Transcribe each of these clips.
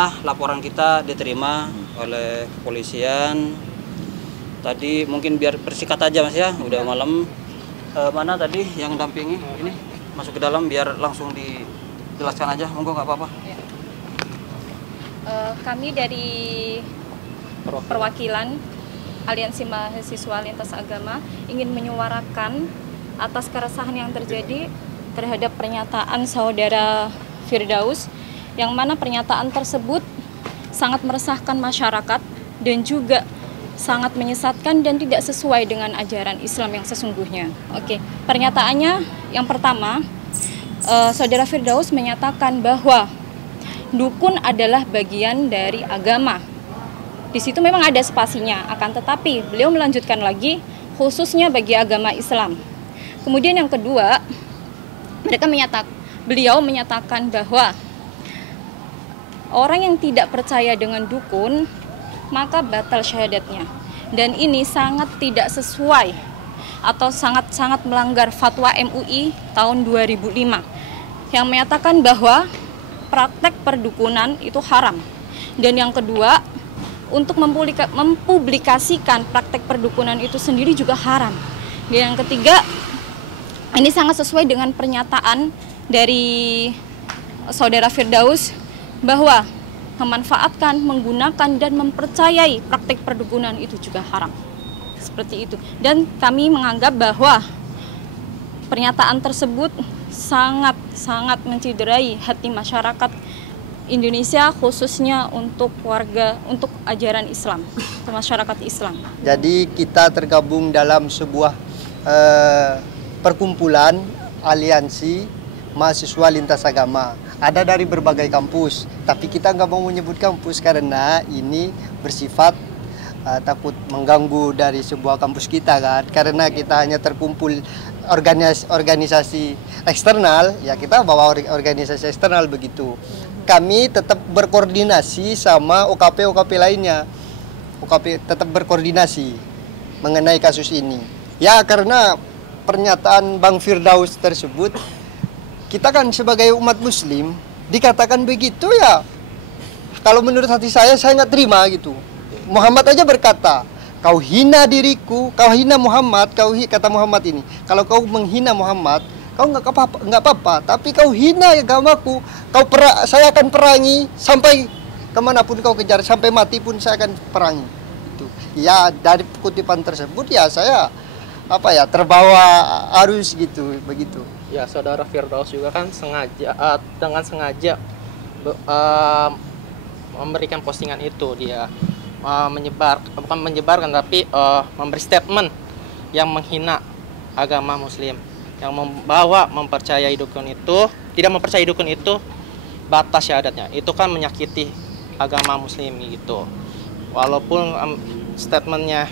alhamdulillah laporan kita diterima oleh kepolisian. Tadi mungkin biar bersikat aja Mas ya, udah malam. Mana tadi yang dampingi ini masuk ke dalam biar langsung dijelaskan aja, monggo nggak apa-apa. Kami dari perwakilan Aliansi Mahasiswa Lintas Agama ingin menyuarakan atas keresahan yang terjadi terhadap pernyataan saudara Firdaus, yang mana pernyataan tersebut sangat meresahkan masyarakat dan juga sangat menyesatkan dan tidak sesuai dengan ajaran Islam yang sesungguhnya. Oke, pernyataannya yang pertama, saudara Firdaus menyatakan bahwa dukun adalah bagian dari agama. Di situ memang ada spasinya, akan tetapi beliau melanjutkan lagi khususnya bagi agama Islam. Kemudian yang kedua, beliau menyatakan bahwa orang yang tidak percaya dengan dukun maka batal syahadatnya. Dan ini sangat tidak sesuai atau sangat melanggar fatwa MUI tahun 2005 yang menyatakan bahwa praktek perdukunan itu haram. Dan yang kedua, untuk mempublikasikan praktek perdukunan itu sendiri juga haram. Dan yang ketiga, ini sangat sesuai dengan pernyataan dari saudara Firdaus bahwa memanfaatkan, menggunakan, dan mempercayai praktek perdukunan itu juga haram. Seperti itu. Dan kami menganggap bahwa pernyataan tersebut sangat menciderai hati masyarakat Indonesia, khususnya untuk ajaran Islam, untuk masyarakat Islam. Jadi kita tergabung dalam sebuah perkumpulan aliansi mahasiswa lintas agama. Ada dari berbagai kampus, tapi kita nggak mau menyebut kampus karena ini bersifat takut mengganggu dari sebuah kampus kita kan. Karena kita hanya terkumpul organisasi eksternal, ya kita bawa organisasi eksternal begitu. Kami tetap berkoordinasi sama OKP lainnya. OKP tetap berkoordinasi mengenai kasus ini. Ya karena pernyataan Bang Firdaus tersebut, kita kan sebagai umat muslim dikatakan begitu ya. Kalau menurut hati saya nggak terima gitu. Muhammad aja berkata, kau hina diriku, kau hina Muhammad, kata Muhammad ini. Kalau kau menghina Muhammad, kau nggak apa-apa, tapi kau hina agamaku, saya akan perangi sampai kemanapun kau kejar, sampai mati pun saya akan perangi. Itu. Ya dari kutipan tersebut ya saya terbawa arus gitu, begitu. Ya saudara Firdaus juga kan dengan sengaja memberikan postingan itu, dia bukan menyebarkan tapi memberi statement yang menghina agama muslim, yang membawa tidak mempercayai dukun itu batas syahadatnya. Itu kan menyakiti agama muslim gitu. Walaupun statementnya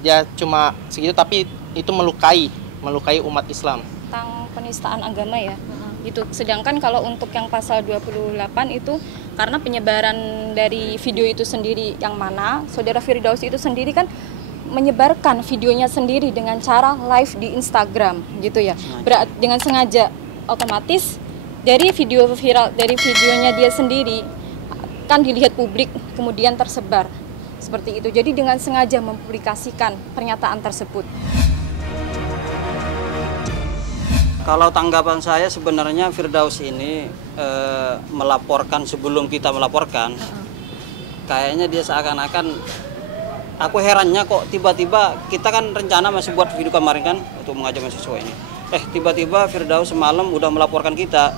dia cuma segitu, tapi itu melukai umat Islam. Tentang penistaan agama ya. Itu. Sedangkan kalau untuk yang pasal 28 itu karena penyebaran dari video itu sendiri, yang mana saudara Firdaus itu sendiri kan menyebarkan videonya sendiri dengan cara live di Instagram gitu ya. Dengan sengaja, otomatis dari videonya dia sendiri kan dilihat publik, kemudian tersebar seperti itu. Jadi dengan sengaja mempublikasikan pernyataan tersebut. Kalau tanggapan saya sebenarnya Firdaus ini melaporkan sebelum kita melaporkan, kayaknya dia seakan-akan, aku herannya kok tiba-tiba kita kan rencana masih buat video kemarin kan untuk mengajak mahasiswa ini. Tiba-tiba Firdaus semalam udah melaporkan kita.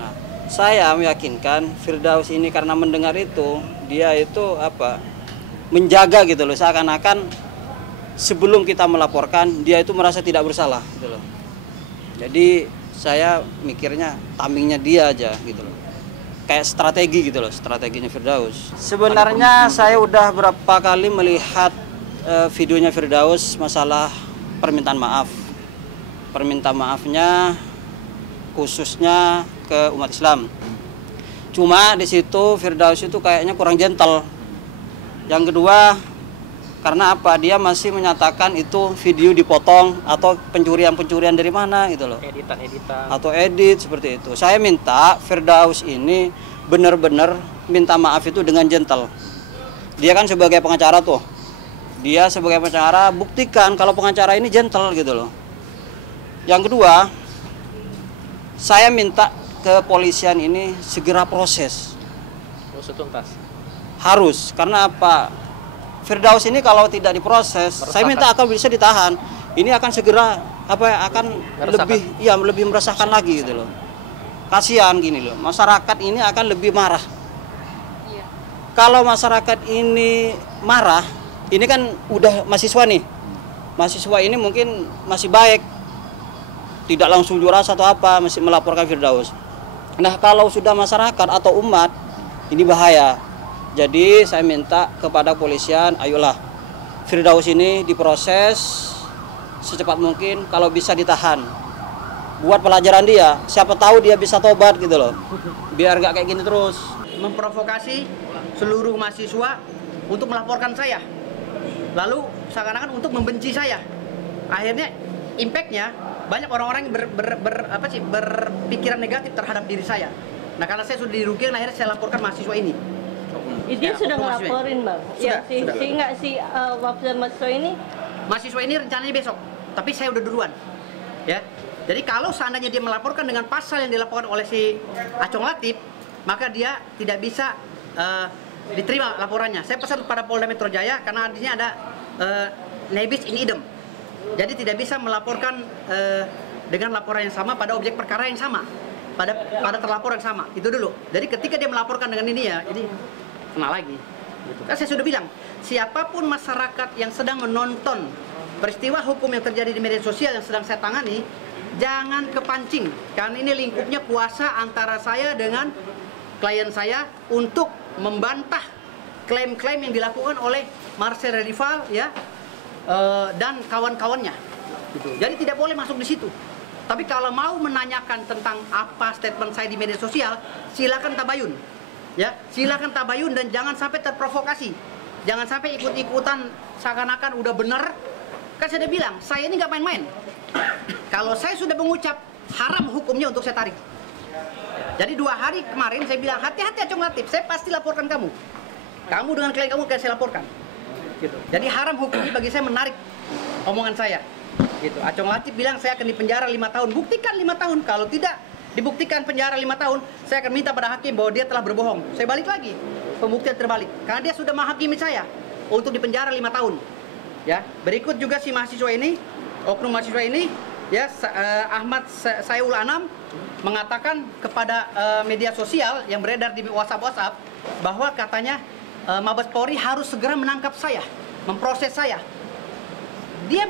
Nah, saya meyakinkan Firdaus ini karena mendengar itu, dia itu menjaga gitu loh, seakan-akan sebelum kita melaporkan dia itu merasa tidak bersalah gitu loh. Jadi saya mikirnya tamingnya dia aja gitu loh. Kayak strategi gitu loh, strateginya Firdaus. Sebenarnya saya udah berapa kali melihat videonya Firdaus masalah permintaan maaf. Permintaan maafnya khususnya ke umat Islam. Cuma di situ Firdaus itu kayaknya kurang gentle. Yang kedua, karena dia masih menyatakan itu video dipotong atau pencurian dari mana gitu loh. Editan. Atau edit seperti itu. Saya minta Firdaus ini benar-benar minta maaf itu dengan gentle. Dia kan sebagai pengacara tuh. Dia sebagai pengacara buktikan kalau pengacara ini gentle gitu loh. Yang kedua, saya minta kepolisian ini segera proses. Usut tuntas. Harus, karena apa? Firdaus ini kalau tidak diproses, saya minta akan bisa ditahan. Ini akan segera akan lebih meresahkan lagi gitu loh. Kasihan gini loh, masyarakat ini akan lebih marah. Iya. Kalau masyarakat ini marah, ini kan udah mahasiswa nih. Mahasiswa ini mungkin masih baik, tidak langsung juras atau apa, masih melaporkan Firdaus. Nah, kalau sudah masyarakat atau umat, ini bahaya. Jadi saya minta kepada polisian, ayolah Firdaus ini diproses secepat mungkin, kalau bisa ditahan. Buat pelajaran dia, siapa tahu dia bisa tobat gitu loh. Biar nggak kayak gini terus. Memprovokasi seluruh mahasiswa untuk melaporkan saya. Lalu seakan-akan untuk membenci saya. Akhirnya impactnya banyak orang-orang yang berpikiran negatif terhadap diri saya. Nah, karena saya sudah dirugikan, akhirnya saya laporkan mahasiswa ini. Dia sudah ngelaporin, Bang. Sudah, Sehingga mahasiswa ini. Mahasiswa ini rencananya besok, tapi saya udah duluan. Ya. Jadi kalau seandainya dia melaporkan dengan pasal yang dilaporkan oleh si Acong Latif, maka dia tidak bisa diterima laporannya. Saya pesan kepada Polda Metro Jaya karena di sini ada nebis in idem. Jadi tidak bisa melaporkan dengan laporan yang sama pada objek perkara yang sama, pada terlapor yang sama. Itu dulu. Jadi ketika dia melaporkan dengan ini ya, ini kena lagi. Kan saya sudah bilang, siapapun masyarakat yang sedang menonton peristiwa hukum yang terjadi di media sosial yang sedang saya tangani, jangan kepancing, karena ini lingkupnya kuasa antara saya dengan klien saya untuk membantah klaim-klaim yang dilakukan oleh Marcel Rival ya dan kawan-kawannya. Jadi tidak boleh masuk di situ. Tapi kalau mau menanyakan tentang apa statement saya di media sosial, silakan tabayun. Ya, silakan tabayun dan jangan sampai terprovokasi. Jangan sampai ikut-ikutan seakan-akan udah benar. Kan saya udah bilang, saya ini nggak main-main. Kalau saya sudah mengucap, haram hukumnya untuk saya tarik. Jadi 2 hari kemarin saya bilang, hati-hati Acong Latif, saya pasti laporkan kamu. Kamu dengan klien kamu akan saya laporkan. Gitu. Jadi haram hukumnya bagi saya menarik omongan saya. Gitu. Acong Latif bilang saya akan dipenjara 5 tahun. Buktikan 5 tahun. Kalau tidak dibuktikan penjara 5 tahun, saya akan minta pada hakim bahwa dia telah berbohong. Saya balik lagi, pembuktian terbalik. Karena dia sudah menghakimi saya untuk dipenjara 5 tahun. Ya, berikut juga si mahasiswa ini, oknum mahasiswa ini, ya Ahmad Sayul Anam mengatakan kepada media sosial yang beredar di WhatsApp bahwa katanya Mabes Polri harus segera menangkap saya, memproses saya. Dia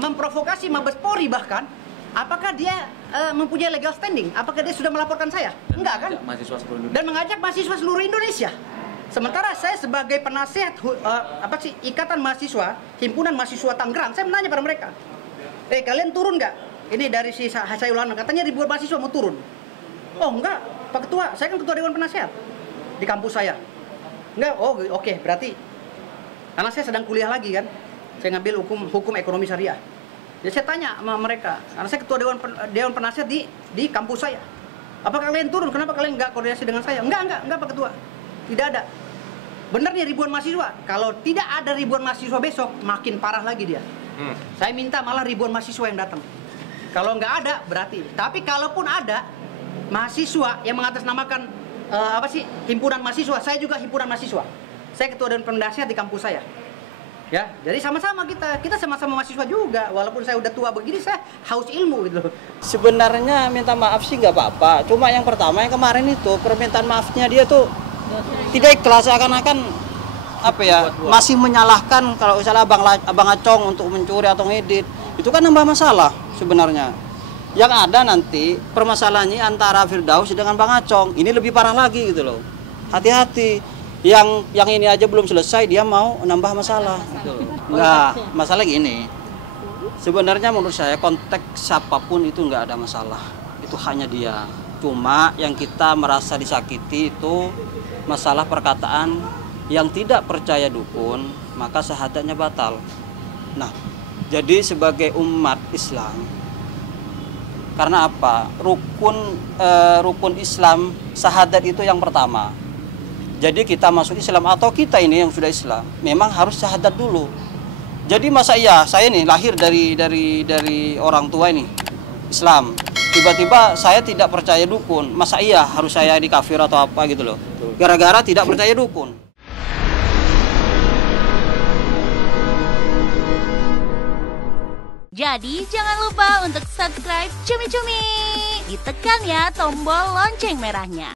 memprovokasi Mabes Polri bahkan. Apakah dia mempunyai legal standing? Apakah dia sudah melaporkan saya? Enggak kan? Dan mengajak mahasiswa seluruh Indonesia. Sementara saya sebagai penasihat Ikatan Mahasiswa, Himpunan Mahasiswa Tangerang, saya menanya pada mereka, kalian turun nggak? Ini dari si Sayulan, katanya ribuan mahasiswa mau turun. Oh enggak, Pak Ketua, saya kan Ketua Dewan Penasihat di kampus saya. Enggak, oh oke, berarti karena saya sedang kuliah lagi kan, saya ngambil hukum ekonomi syariah. Jadi saya tanya sama mereka, karena saya Ketua Dewan Penasihat di kampus saya. Apakah kalian turun? Kenapa kalian nggak koordinasi dengan saya? Enggak Pak Ketua, tidak ada. Benar nih ribuan mahasiswa. Kalau tidak ada ribuan mahasiswa besok, makin parah lagi dia. Saya minta malah ribuan mahasiswa yang datang. Kalau nggak ada, berarti. Tapi kalaupun ada mahasiswa yang mengatasnamakan himpunan mahasiswa, saya juga himpunan mahasiswa. Saya Ketua Dewan Penasihat di kampus saya. Ya, jadi sama-sama kita sama-sama mahasiswa juga. Walaupun saya udah tua begini, saya haus ilmu gitu. Sebenarnya minta maaf sih nggak apa-apa. Cuma yang pertama yang kemarin itu permintaan maafnya dia tuh tidak ikhlas, seakan-akan masih menyalahkan kalau misalnya abang Acong untuk mencuri atau ngedit. Itu kan nambah masalah sebenarnya. Yang ada nanti permasalahannya antara Firdaus dengan Bang Acong. Ini lebih parah lagi gitu loh. Hati-hati. Yang ini aja belum selesai dia mau nambah masalah gitu. Enggak, masalah gini. Sebenarnya menurut saya konteks siapapun itu nggak ada masalah. Itu hanya dia. Cuma yang kita merasa disakiti itu masalah perkataan yang tidak percaya dukun, maka syahadatnya batal. Nah, jadi sebagai umat Islam, karena apa? Rukun Islam syahadat itu yang pertama. Jadi kita masuk Islam atau kita ini yang sudah Islam memang harus syahadat dulu. Jadi masa iya saya nih lahir dari orang tua ini Islam, tiba-tiba saya tidak percaya dukun, masa iya harus saya dikafir atau apa gitu loh, gara-gara tidak percaya dukun. Jadi jangan lupa untuk subscribe Cumi Cumi. Ditekan ya tombol lonceng merahnya.